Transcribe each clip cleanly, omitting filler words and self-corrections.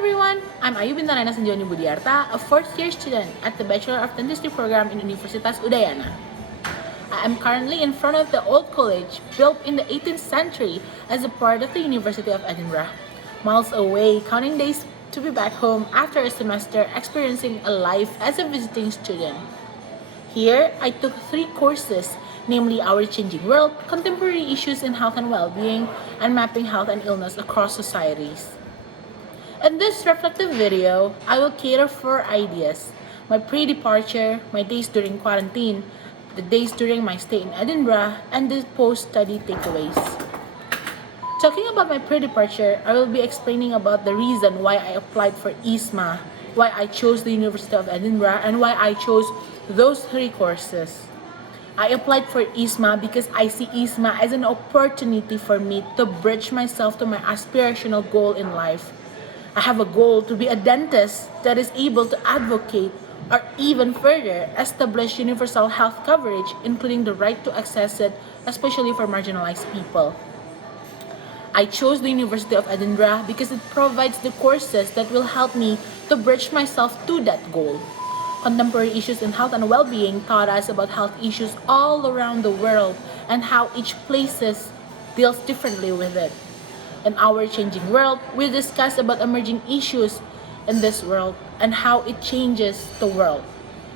everyone, I'm Rena and I, a fourth-year student at the Bachelor of Dentistry program in Universitas Udayana. I am currently in front of the old college, built in the 18th century as a part of the University of Edinburgh, miles away, counting days to be back home after a semester experiencing a life as a visiting student. Here, I took 3 courses, namely Our Changing World, Contemporary Issues in Health and Well-Being, and Mapping Health and Illness Across Societies. In this reflective video, I will cater 4 ideas: my pre-departure, my days during quarantine, the days during my stay in Edinburgh, and the post-study takeaways. Talking about my pre-departure, I will be explaining about the reason why I applied for IISMA, why I chose the University of Edinburgh, and why I chose those 3 courses. I applied for IISMA because I see IISMA as an opportunity for me to bridge myself to my aspirational goal in life. I have a goal to be a dentist that is able to advocate or even further establish universal health coverage, including the right to access it, especially for marginalized people. I chose the University of Edinburgh because it provides the courses that will help me to bridge myself to that goal. Contemporary Issues in Health and Well-Being taught us about health issues all around the world and how each place deals differently with it. In Our Changing World, we discuss about emerging issues in this world and how it changes the world.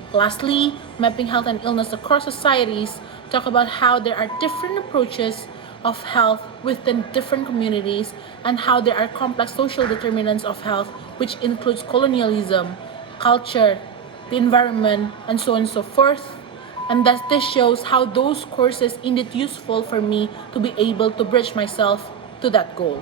Lastly, Mapping Health and Illness Across Societies talk about how there are different approaches of health within different communities and how there are complex social determinants of health, which includes colonialism, culture, the environment, and so on and so forth. And thus this shows how those courses indeed useful for me to be able to bridge myself to that goal.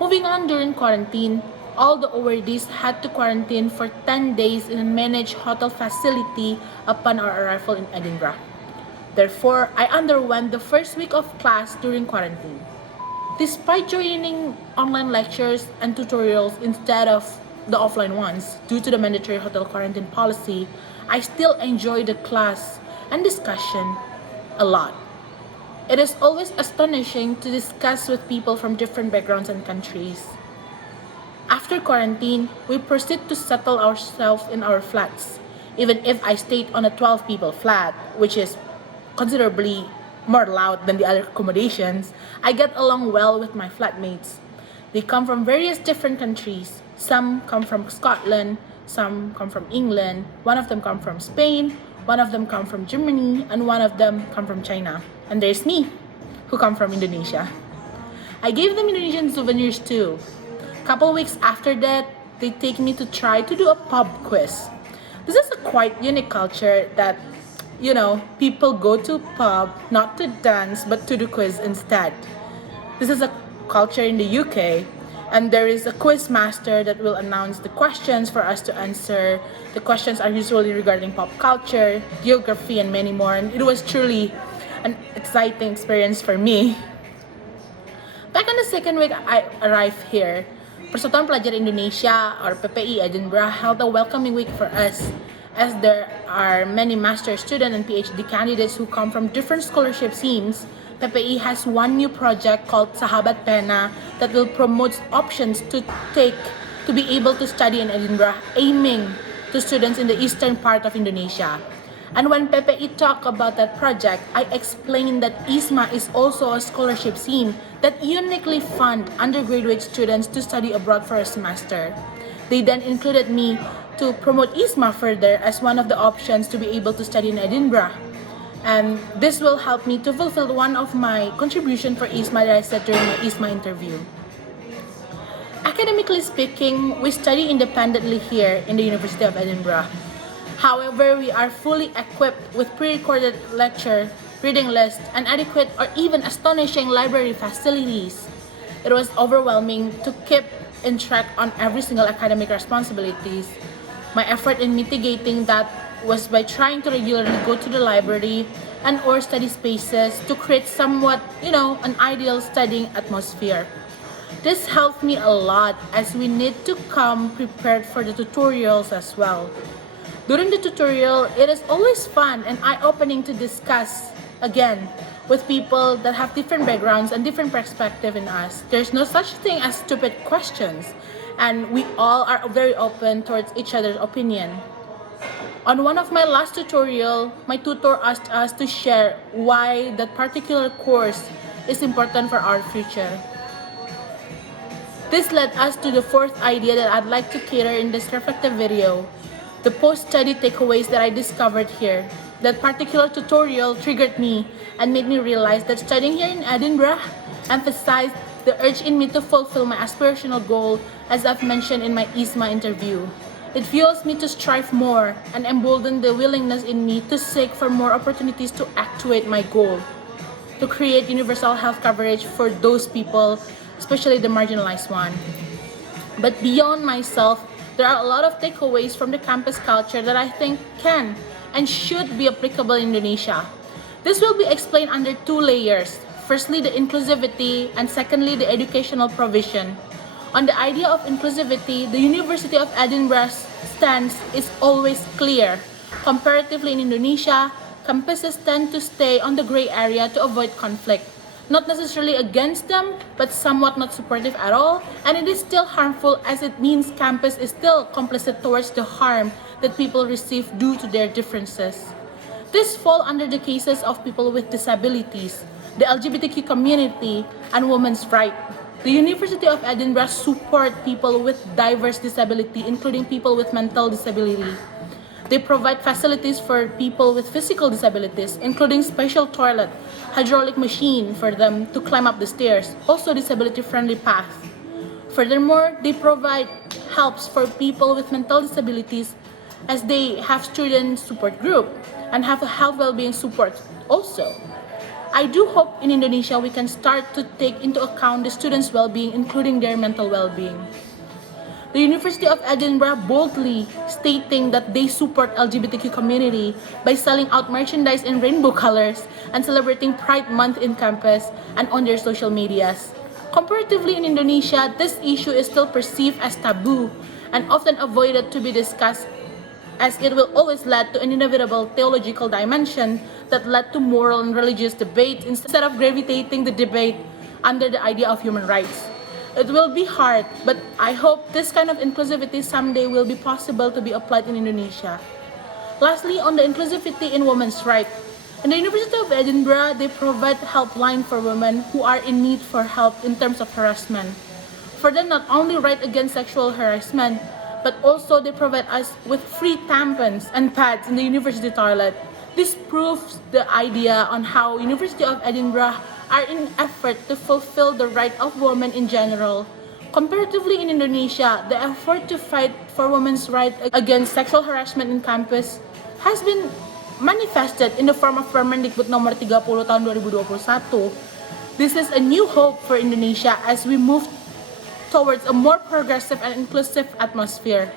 Moving on, during quarantine, all the awardees had to quarantine for 10 days in a managed hotel facility upon our arrival in Edinburgh. Therefore, I underwent the first week of class during quarantine. Despite joining online lectures and tutorials instead of the offline ones due to the mandatory hotel quarantine policy, I still enjoyed the class and discussion a lot. It is always astonishing to discuss with people from different backgrounds and countries. After quarantine, we proceed to settle ourselves in our flats. Even if I stayed on a 12-people flat, which is considerably more loud than the other accommodations, I get along well with my flatmates. They come from various different countries. Some come from Scotland, some come from England, one of them come from Spain, one of them come from Germany, and one of them come from China. And there's me, who come from Indonesia. I gave them Indonesian souvenirs too. Couple weeks after that, they take me to try to do a pub quiz. This is a quite unique culture that, people go to pub not to dance but to do quiz instead. This is a culture in the UK, and there is a quiz master that will announce the questions for us to answer. The questions are usually regarding pop culture, geography, and many more, and it was truly an exciting experience for me. Back on the second week I arrived here, Persatuan Pelajar Indonesia, or PPI Edinburgh, held a welcoming week for us, as there are many master student and PhD candidates who come from different scholarship schemes. PPI has one new project called Sahabat Pena that will promote options to take to be able to study in Edinburgh, aiming to students in the eastern part of Indonesia. And when PPI talked about that project, I explained that IISMA is also a scholarship scheme that uniquely fund undergraduate students to study abroad for a semester. They then included me to promote IISMA further as one of the options to be able to study in Edinburgh. And this will help me to fulfill one of my contribution for IISMA that I said during my IISMA interview. Academically speaking, we study independently here in the University of Edinburgh. However, we are fully equipped with pre-recorded lecture, reading list, and adequate or even astonishing library facilities. It was overwhelming to keep in track on every single academic responsibilities. My effort in mitigating that was by trying to regularly go to the library and or study spaces to create somewhat, an ideal studying atmosphere. This helped me a lot as we need to come prepared for the tutorials as well. During the tutorial, it is always fun and eye-opening to discuss, again, with people that have different backgrounds and different perspective in us. There's no such thing as stupid questions, and we all are very open towards each other's opinion. On one of my last tutorial, my tutor asked us to share why that particular course is important for our future. This led us to the fourth idea that I'd like to cater in this reflective video, the post-study takeaways that I discovered here. That particular tutorial triggered me and made me realize that studying here in Edinburgh emphasized the urge in me to fulfill my aspirational goal, as I've mentioned in my IISMA interview. It fuels me to strive more and embolden the willingness in me to seek for more opportunities to actuate my goal, to create universal health coverage for those people, especially the marginalized one. But beyond myself, there are a lot of takeaways from the campus culture that I think can and should be applicable in Indonesia. This will be explained under two layers. Firstly, the inclusivity, and secondly, the educational provision. On the idea of inclusivity, the University of Edinburgh's stance is always clear. Comparatively in Indonesia, campuses tend to stay on the gray area to avoid conflict. Not necessarily against them, but somewhat not supportive at all, and it is still harmful as it means campus is still complicit towards the harm that people receive due to their differences. This fall under the cases of people with disabilities, the LGBTQ community, and women's rights. The University of Edinburgh support people with diverse disability, including people with mental disability. They provide facilities for people with physical disabilities, including special toilet, hydraulic machine for them to climb up the stairs, also disability-friendly path. Furthermore, they provide helps for people with mental disabilities as they have student support group and have a health well-being support also. I do hope in Indonesia we can start to take into account the students' well-being, including their mental well-being. The University of Edinburgh boldly stating that they support LGBTQ community by selling out merchandise in rainbow colors and celebrating Pride Month in campus and on their social medias. Comparatively in Indonesia, this issue is still perceived as taboo and often avoided to be discussed, as it will always lead to an inevitable theological dimension that led to moral and religious debate instead of gravitating the debate under the idea of human rights. It will be hard, but I hope this kind of inclusivity someday will be possible to be applied in Indonesia. Lastly, on the inclusivity in women's rights. In the University of Edinburgh, they provide helpline for women who are in need for help in terms of harassment. For them, not only right against sexual harassment, but also they provide us with free tampons and pads in the university toilet. This proves the idea on how University of Edinburgh are in effort to fulfill the right of women in general. Comparatively in Indonesia, the effort to fight for women's rights against sexual harassment in campus has been manifested in the form of Permendikbud nomor 30 tahun 2021. This is a new hope for Indonesia as we move towards a more progressive and inclusive atmosphere.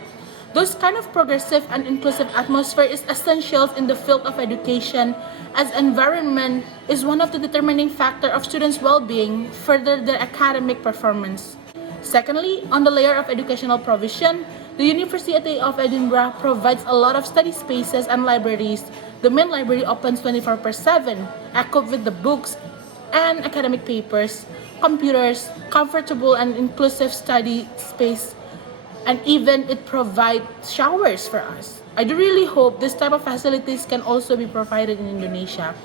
Those kind of progressive and inclusive atmosphere is essential in the field of education, as environment is one of the determining factor of students' well-being, further their academic performance. Secondly, on the layer of educational provision, the University of Edinburgh provides a lot of study spaces and libraries. The main library opens 24/7, equipped with the books and academic papers, computers, comfortable and inclusive study space, and even it provides showers for us. I do really hope this type of facilities can also be provided in Indonesia.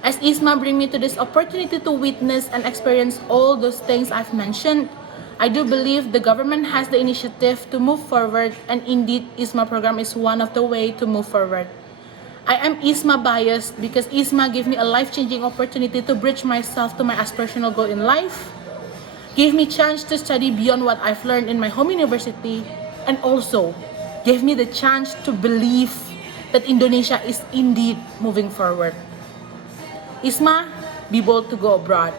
As IISMA bring me to this opportunity to witness and experience all those things I've mentioned, I do believe the government has the initiative to move forward, and indeed IISMA program is one of the way to move forward. I am IISMA biased because IISMA gave me a life-changing opportunity to bridge myself to my aspirational goal in life, gave me chance to study beyond what I've learned in my home university, and also gave me the chance to believe that Indonesia is indeed moving forward. IISMA, be bold to go abroad.